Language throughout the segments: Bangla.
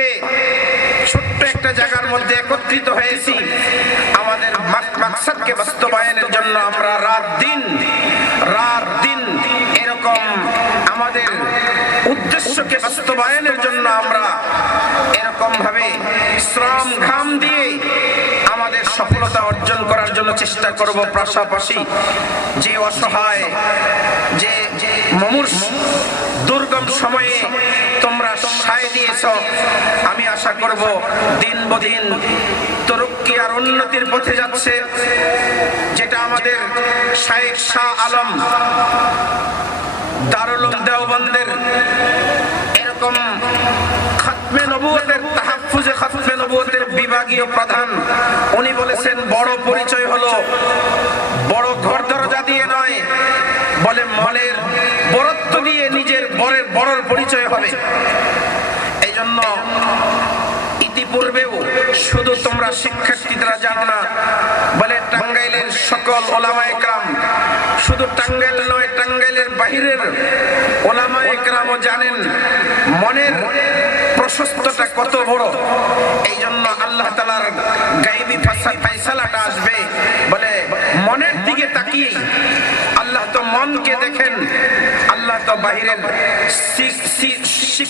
ভাবে ছোট্ট একটা জায়গার মধ্যে একত্রিত হয়েছি। আমাদের মাকসাদকে বাস্তবায়নের জন্য আমরা রাত দিন রাত দিন এরকম আমাদের উদ্দেশ্যকে বাস্তবায়নের জন্য আমরা এরকম ভাবে শ্রম ঘাম দিয়ে আমাদের সফলতা অর্জন করার জন্য চেষ্টা করব। পাশাপাশি যে অসহায়, যে মমূর্ষ, দুর্গম সময়ে তোমরা সায় আমি আশা করব দিন বদিন তরক্কি আর উন্নতির পথে যাচ্ছে, যেটা আমাদের শায়েখ শাহ আলম, দারুল দেওবন্দের এরকম খাতমে বিভাগীয় প্রধান। উনি বলেছেন, বড় পরিচয় হলো, বড় দিয়ে নয়, বলে মনের বরত্ব দিয়ে নিজের বরের, বড়র পরিচয় হবে। জন্য ইতিপূর্বেও শুধু তোমরা শিক্ষার্থীরা জানো না, বলে টাঙ্গাইলের সকল ওলামা একরাম, শুধু টাঙ্গাইল নয়, টাঙ্গাইলের বাহিরের ওলামা একরামও জানেন মনের প্রশস্ততা কত বড়। এই জন্য আল্লাহ তালার গাইবি ফাইসালাটা আসবে, বলে মনের দিকে তাকিয়ে আল্লাহ তো মনকে দেখেন, আল্লাহ তো বাহিরের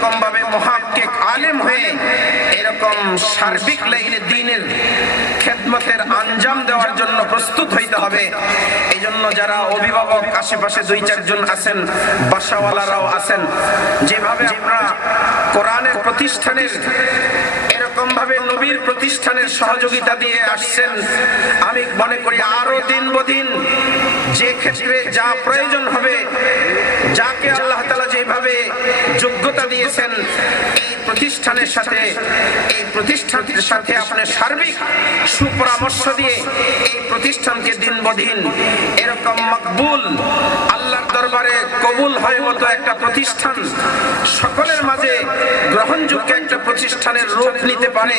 এরকম ভাবে মুহাক্কিক আলেম হয়ে এরকম সার্বিক লাইনে দিনের খেদমতের আঞ্জাম দেওয়ার জন্য প্রস্তুত হইতে হবে। এই জন্য যারা অভিভাবক, আশেপাশে দুই চারজন আছেন, বাসাওয়ালারাও আছেন, যেভাবে আমরা কোরআনের প্রতিষ্ঠানের প্রতিষ্ঠানের সহযোগিতা দিয়ে আসছেন। আমি মনে করি আরও দিন বদিন যে ক্ষেত্রে যা প্রয়োজন হবে, যাকে আল্লাহ তালা যেভাবে যোগ্যতা দিয়েছেন, এই প্রতিষ্ঠানের সাথে, এই প্রতিষ্ঠানের সাথে আপনার সার্বিক সুপরামর্শ দিয়ে এই প্রতিষ্ঠানকে দিন বদিন এরকম মকবুল আল্লাহর দরবারে কবুল হয় মতো একটা প্রতিষ্ঠান সকলের মাঝে গ্রহণযোগ্য একটা প্রতিষ্ঠানের রূপ নিতে পারে।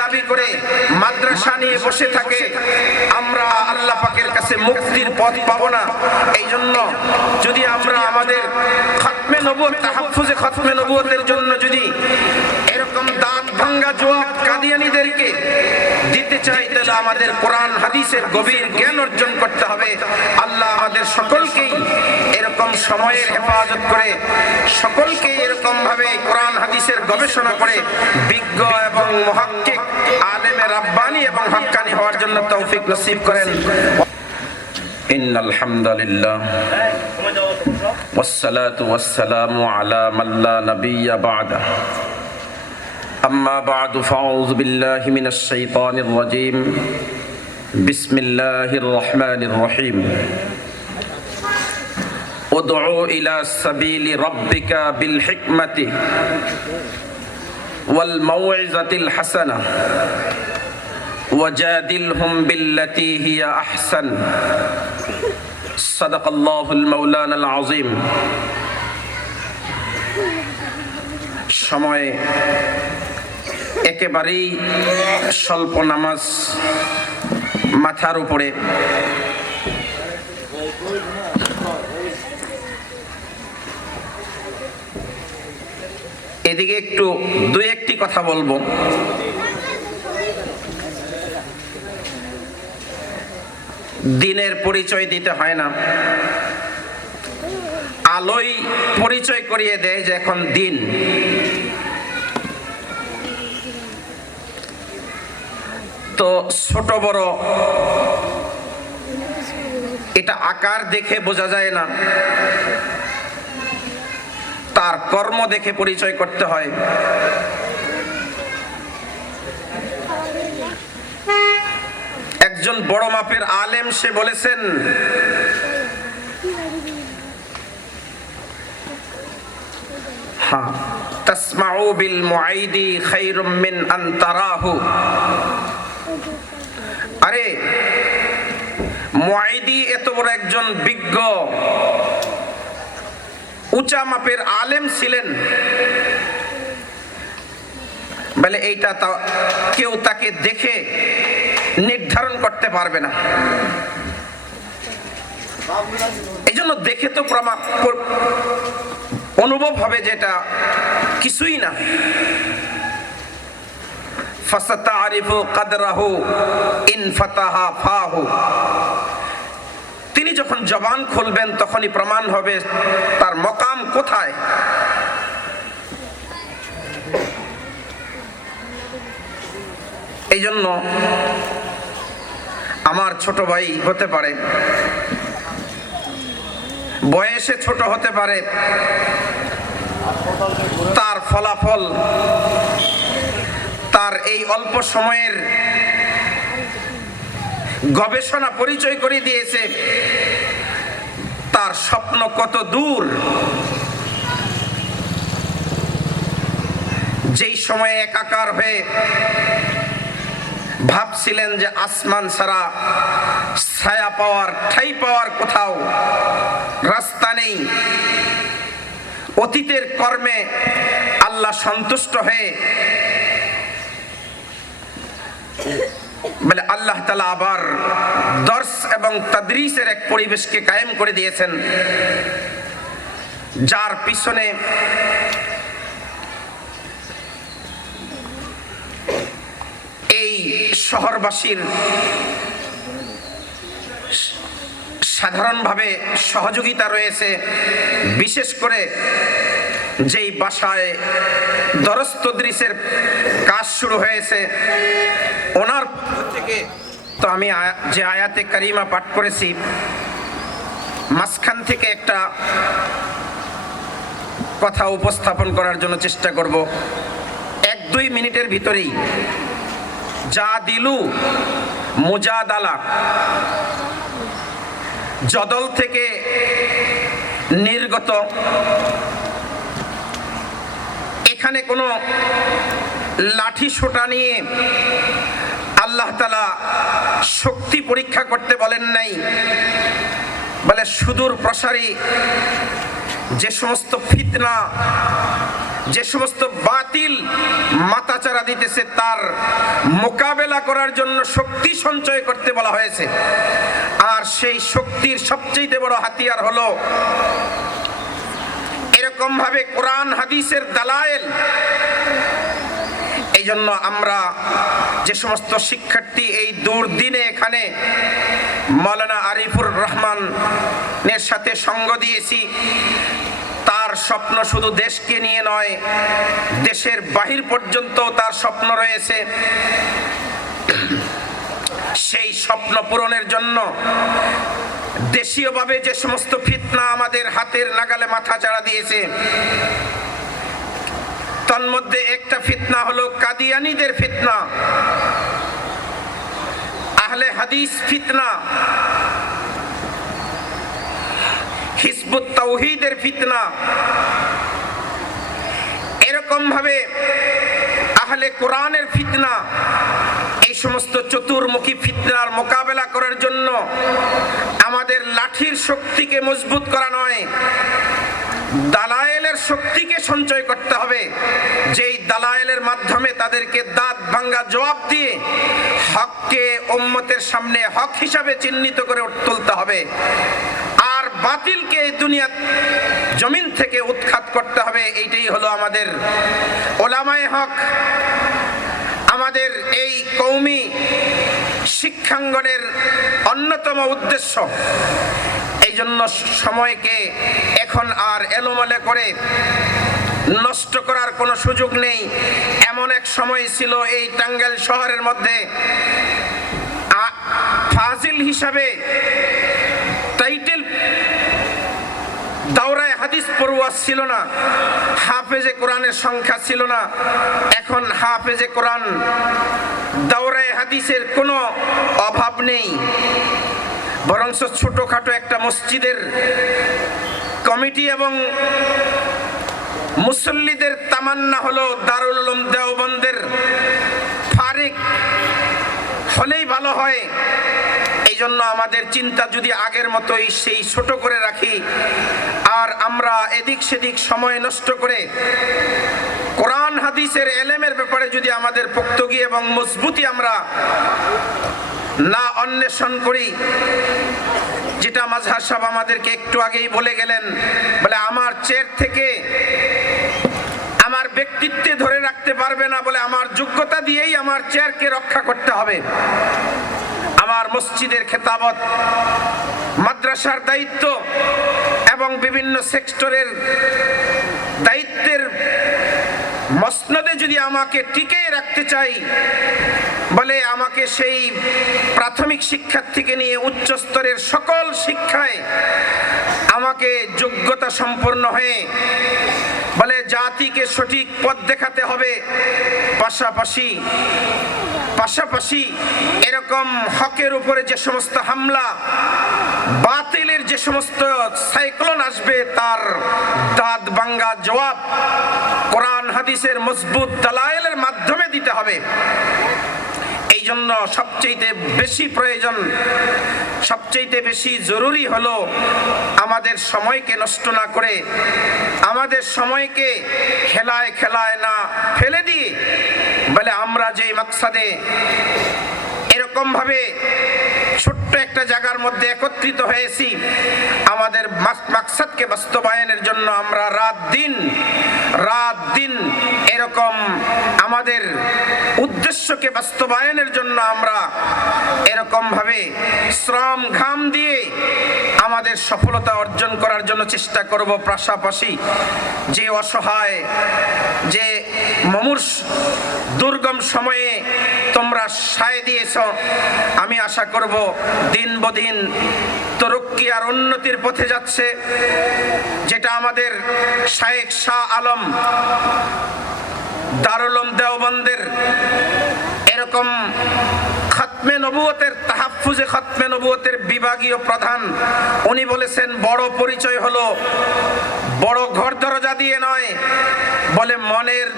দাবি করে মাদ্রাসা নিয়ে বসে থাকে। আমরা আল্লাহ পাকের কাছে মুক্তির পথ পাবো না। এই জন্য যদি আমরা আমাদের খতমে নবুয়ত তাহাফুজে খতমে নবুয়তের জন্য যদি এরকম দাঁত ভাঙ্গা জবাব কাদিয়ানিদেরকে দিতে চাই, তাহলে আমাদের কোরআন, হাদিসের গভীর জ্ঞান অর্জন করতে হবে। আল্লাহ আমাদের সকলকেই এরকম সময়ের হেফাজত করে সকলকে এরকম ভাবে কোরআন, হাদিসের গবেষণা করে, বিজ্ঞ এবং মহাক্কিক আলেমে রাব্বানি এবং হাক্কানি হওয়ার জন্য তৌফিক নসিব করেন إن الحمد لله والصلاة والسلام على من لا نبي بعده أما بعد فأعوذ بالله من الشيطان الرجيم بسم الله الرحمن الرحيم ادعو إلى سبيل ربك بالحكمة والموعظة الحسنة وجادلهم بالتي هي أحسن صدق الله المولانا العظيم সময়ে একেবারেই স্বল্প নামাজ মাথার উপরে এদিকে একটু দুই একটি কথা বলবো দিনের পরিচয় দিতে হয় না। আলোই পরিচয় করিয়ে দেয় যে এখন দিন। তো ছোট বড়, এটা আকার দেখে বোঝা যায় না। তার কর্ম দেখে পরিচয় করতে হয়। একজন বড় মাপের আলেম, সে বলেছেন হ্যাঁ আরে, মুআইদি এত বড় একজন বিজ্ঞ, উঁচা মাপের আলেম ছিলেন। বলে, এইটা কেউ তাকে দেখে নির্ধারণ করতে পারবে না। এই জন্য দেখে তো প্রমা- প- অনুভব হবে যেটা কিছুই না। তিনি যখন জবান খুলবেন, তখনই প্রমাণ হবে তার মকাম কোথায়। এই জন্য আমার ছোট ভাই হতে পারে। বয়সে ছোট হতে পারে। তার ফলাফল, তার এই অল্প সময়ের গবেষণা পরিচয় করে দিয়েছে। তার স্বপ্ন কত দূর? যেই সময়ে একাকার হয়ে ভাবছিলেন যে আসমান ছাড়া ছায়া পাওয়ার, ঠাই পাওয়ার কোথাও রাস্তা নেই। অতীতের কর্মে আল্লাহ সন্তুষ্ট হয়ে বলে আল্লাহ তালা আবার দর্শ এবং তাদরিসের এক পরিবেশকে কায়েম করে দিয়েছেন, যার পিছনে এই শহরবাসীর সাধারণভাবে সহযোগিতা রয়েছে, বিশেষ করে যেই বাসায় দরস্তদ্রিসের কাজ শুরু হয়েছে, ওনার থেকে তো আমি যে আয়াতে কারিমা পাঠ করেছি, মাঝখান থেকে একটা কথা উপস্থাপন করার জন্য চেষ্টা করব। এক দুই মিনিটের ভিতরেই যা দিলু মুজাদালা। জদল থেকে নির্গত। এখানে কোনো লাঠি সোটা নিয়ে আল্লাহ তালা শক্তি পরীক্ষা করতে বলেন নাই। বলে সুদূর প্রসারী যে সমস্ত ফিতনা যে সমস্ত বাতিল মাথাচাড়া দিতেছে, তার মোকাবেলা করার জন্য শক্তি সঞ্চয় করতে বলা হয়েছে। আর সেই শক্তির সবচেয়ে বড় হাতিয়ার হলো এরকম ভাবে কোরআন হাদিসের দালায়েল। এই জন্য আমরা যে সমস্ত শিক্ষার্থী এই দুর্দিনে এখানে মৌলানা আরিফুর রহমানের সাথে সঙ্গ দিয়েছি তার স্বপ্ন শুধু দেশকে নিয়ে নয়, দেশের বাহির পর্যন্ত তার স্বপ্ন রয়েছে। সেই স্বপ্ন পূরণের জন্য দেশীয়ভাবে যে সমস্ত ফিতনা আমাদের হাতের নাগালে মাথা চাড়া দিয়েছে, তন্মধ্যে একটা ফিতনা হলো কাদিয়ানিদের ফিতনা। আহলে হাদিস ফিতনা। হিজবুত ফিতনা। এরকম ভাবে আহলে কোরআনের ফিতনা, এই সমস্ত চতুর্মুখী ফিতনার মোকাবেলা করার জন্য আমাদের লাঠির শক্তিকে মজবুত করা নয়, দালায়েলের শক্তিকে সঞ্চয় করতে হবে। যেই দালায়েলের মাধ্যমে তাদেরকে দাঁত ভাঙ্গা জবাব দিয়ে হককে উম্মতের সামনে হক হিসাবে চিহ্নিত করে তুলতে হবে। বাতিলকে দুনিয়া জমিন থেকে উৎখাত করতে হবে, এইটাই হলো আমাদের ওলামায় হক। আমাদের এই কৌমি শিক্ষাঙ্গনের অন্যতম উদ্দেশ্য। এই জন্য সময়কে এখন আর এলোমেলো করে নষ্ট করার কোনো সুযোগ নেই। এমন এক সময় ছিল এই টাঙ্গাইল শহরের মধ্যে। ফাজিল হিসাবে টাইটেল দাওরায় হাদিস পড়ুয়া ছিল না। হাফেজে কোরআনের সংখ্যা ছিল না। এখন হাফেজে কোরআন দাওরায় হাদিসের কোনো অভাব নেই। বরঞ্চ ছোটখাটো একটা মসজিদের কমিটি এবং মুসল্লিদের তামান্না হলো দারুল দেওবন্দের ফারিক। হলেই ভালো হয়। জন্য আমাদের চিন্তা যদি আগের মতোই সেই ছোট করে রাখি, আর আমরা এদিক সেদিক সময় নষ্ট করে কোরআন, হাদিসের এলেমের ব্যাপারে যদি আমাদের পোক্তগি এবং মজবুতি আমরা না অন্বেষণ করি, যেটা মাজহার সাহেব আমাদেরকে একটু আগেই বলে গেলেন, বলে আমার চের থেকে আমার ব্যক্তিত্বে ধরে রাখতে পারবে না বলে আমার যোগ্যতা দিয়েই আমার চেয়ারকে রক্ষা করতে হবে। আমার মসজিদের খেতাবত, মাদ্রাসার দায়িত্ব এবং বিভিন্ন সেক্টরের দায়িত্বের মসনদে যদি আমাকে টিকে রাখতে চাই, বলে আমাকে সেই প্রাথমিক শিক্ষার থেকে নিয়ে উচ্চ স্তরের সকল শিক্ষায় আমাকে যোগ্যতা সম্পন্ন হয়ে বলে জাতিকে সঠিক পথ দেখাতে হবে। পাশাপাশি পাশাপাশি এরকম হকের উপরে যে সমস্ত হামলা, বাতিলের যে সমস্ত সাইক্লোন আসবে, তার দাঁত বাঙ্গা জবাব কোরআন, হাদিসের মজবুত দালায়েলের মাধ্যমে দিতে হবে। জন্য সবচেয়ে বেশি প্রয়োজন সবচেয়ে বেশি জরুরি হলো আমাদের সময়কে নষ্ট না করে, আমাদের সময়কে খেলায় খেলায় না ফেলে দিই। বলে আমরা যে মাকসাদে এরকম ভাবে ছোট্ট একটা জায়গার মধ্যে একত্রিত হয়েছি। আমাদের মাক- মাকসাদকে বাস্তবায়নের জন্য আমরা রাত দিন রাত দিন এরকম আমাদের উদ্দেশ্যকে বাস্তবায়নের জন্য আমরা এরকম ভাবে শ্রম ঘাম দিয়ে আমাদের সফলতা অর্জন করার জন্য চেষ্টা করব। পাশাপাশি যে অসহায়, যে মমূর্ষ, দুর্গম সময়ে তোমরা সায় দিয়েছ। আমি আশা করব দিন বদিন তরক্কি আর উন্নতির পথে যাচ্ছে, যেটা আমাদের শায়েক শাহ আলম দারুলম দেওবন্দের এরকম খতমে নবুয়তের তাহাফুজে খতমে নবুয়তের বিভাগীয় প্রধান। উনি বলেছেন, বড় পরিচয় হলো, বড় ঘর দরজা দিয়ে নয়, বলে মনের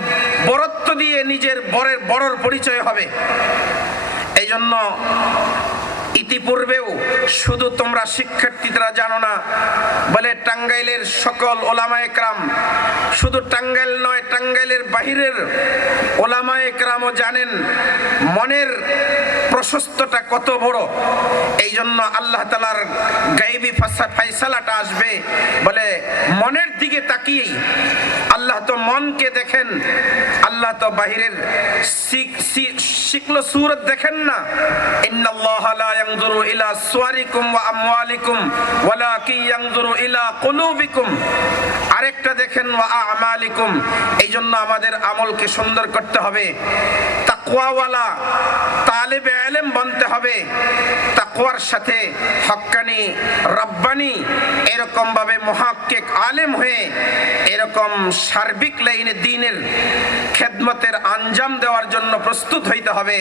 বরত্ব দিয়ে নিজের বরের, বড়র পরিচয় হবে। এই জন্য ইতিপূর্বেও শুধু তোমরা শিক্ষার্থীরা জানো না, বলে টাঙ্গাইলের সকল ওলামা একরাম শুধু টাঙ্গাইল নয়, টাঙ্গাইলের বাহিরের ওলামা একরামও জানেন মনের প্রশস্তটা কত বড়। এই জন্য আল্লাহ তালার গাইবি ফাইসালাটা আসবে, বলে মনের দিকে তাকিয়েই আল্লাহ তো মনকে দেখেন, আল্লাহ তো বাহিরের শিক- শি- শিকলো সুরত দেখেন না। ইলা ইলা আরেকটা দেখেন, ওয়া এই জন্য আমাদের আমলকে সুন্দর করতে হবে। তাকওয়াওয়ালা তালেবে এলেম বনতে হবে। তাকওয়ার সাথে হক্কানি, রব্বানি এরকম ভাবে মহাক্কিক আলেম হয়ে এরকম সার্বিক লাইনে দিনের খেদমতের আঞ্জাম দেওয়ার জন্য প্রস্তুত হইতে হবে।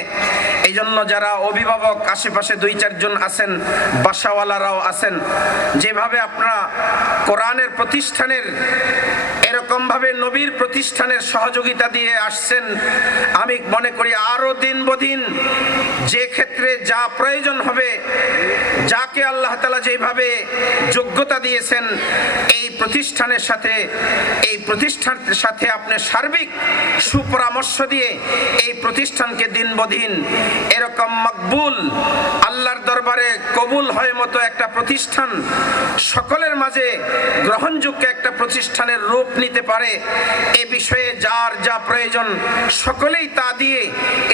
এই জন্য যারা অভিভাবক, আশেপাশে দুই চারজন আছেন, বাসাওয়ালারাও আছেন, যেভাবে আপনারা কোরআনের প্রতিষ্ঠানের এরকম ভাবে নবীর প্রতিষ্ঠানের সহযোগিতা দিয়ে আসছেন, আমি মনে করি আরও দিন বদিন যে ক্ষেত্রে যা প্রয়োজন হবে, যাকে আল্লাহ তালা যেভাবে যোগ্যতা দিয়েছেন, এই প্রতিষ্ঠানের সাথে, এই প্রতিষ্ঠানের সাথে আপনি সার্বিক সুপরামর্শ দিয়ে এই প্রতিষ্ঠানকে দিন বদিন এরকম মকবুল, আল্লাহর দরবারে কবুল হয় মতো একটা প্রতিষ্ঠান সকলের মাঝে গ্রহণযোগ্য একটা প্রতিষ্ঠানের রূপ নিতে পারে, এ বিষয়ে যার যা প্রয়োজন সকলেই তা দিয়ে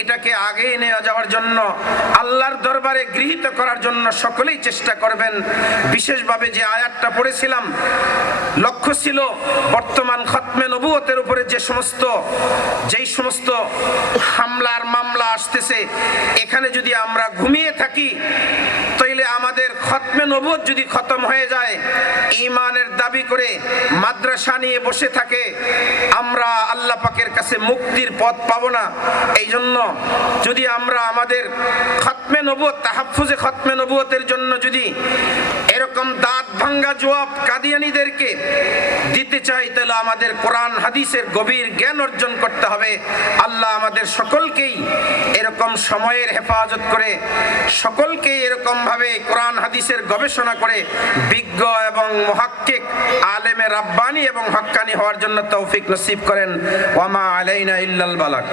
এটাকে আগে নিয়ে যাওয়ার জন্য, আল্লাহর দরবারে গৃহীত করার জন্য সকলেই চেষ্টা করবেন। বিশেষভাবে যে আয়াতটা পড়েছিলাম, লক্ষ্য ছিল বর্তমান খতমে নবুয়তের উপরে যে সমস্ত, যেই সমস্ত হামলার মামলা আসতেছে, এখানে যদি আমরা ঘুমিয়ে থাকি তাইলে আমাদের খতমে নবুয়ত যদি খতম হয়ে যায় ইমানের দাবি করে মাদ্রাসা নিয়ে বসে থাকে, আমরা আল্লাহ পাকের কাছে মুক্তির পথ পাব না। এই জন্য যদি আমরা আমাদের খতমে নবুয়ত, তাহাফুজে খতমে নবুয়তের জন্য যদি এরকম দাঁত ভাঙ্গা জবাব কাদিয়ানিদেরকে দিতে চাই, তাহলে আমাদের কোরআন, হাদিসের গভীর জ্ঞান অর্জন করতে হবে। আল্লাহ আমাদের সকলকেই এরকম সময়ের হেফাজত করে, সকলকেই এরকম ভাবে কোরআন, হাদিসের গবেষণা করে বিজ্ঞ এবং মহাক্কিক আলেমে রাব্বানি এবং হক্কানি হওয়ার জন্য তৌফিক নসিব করেন। ওয়ামা আলাইনা ইল্লাল বালাক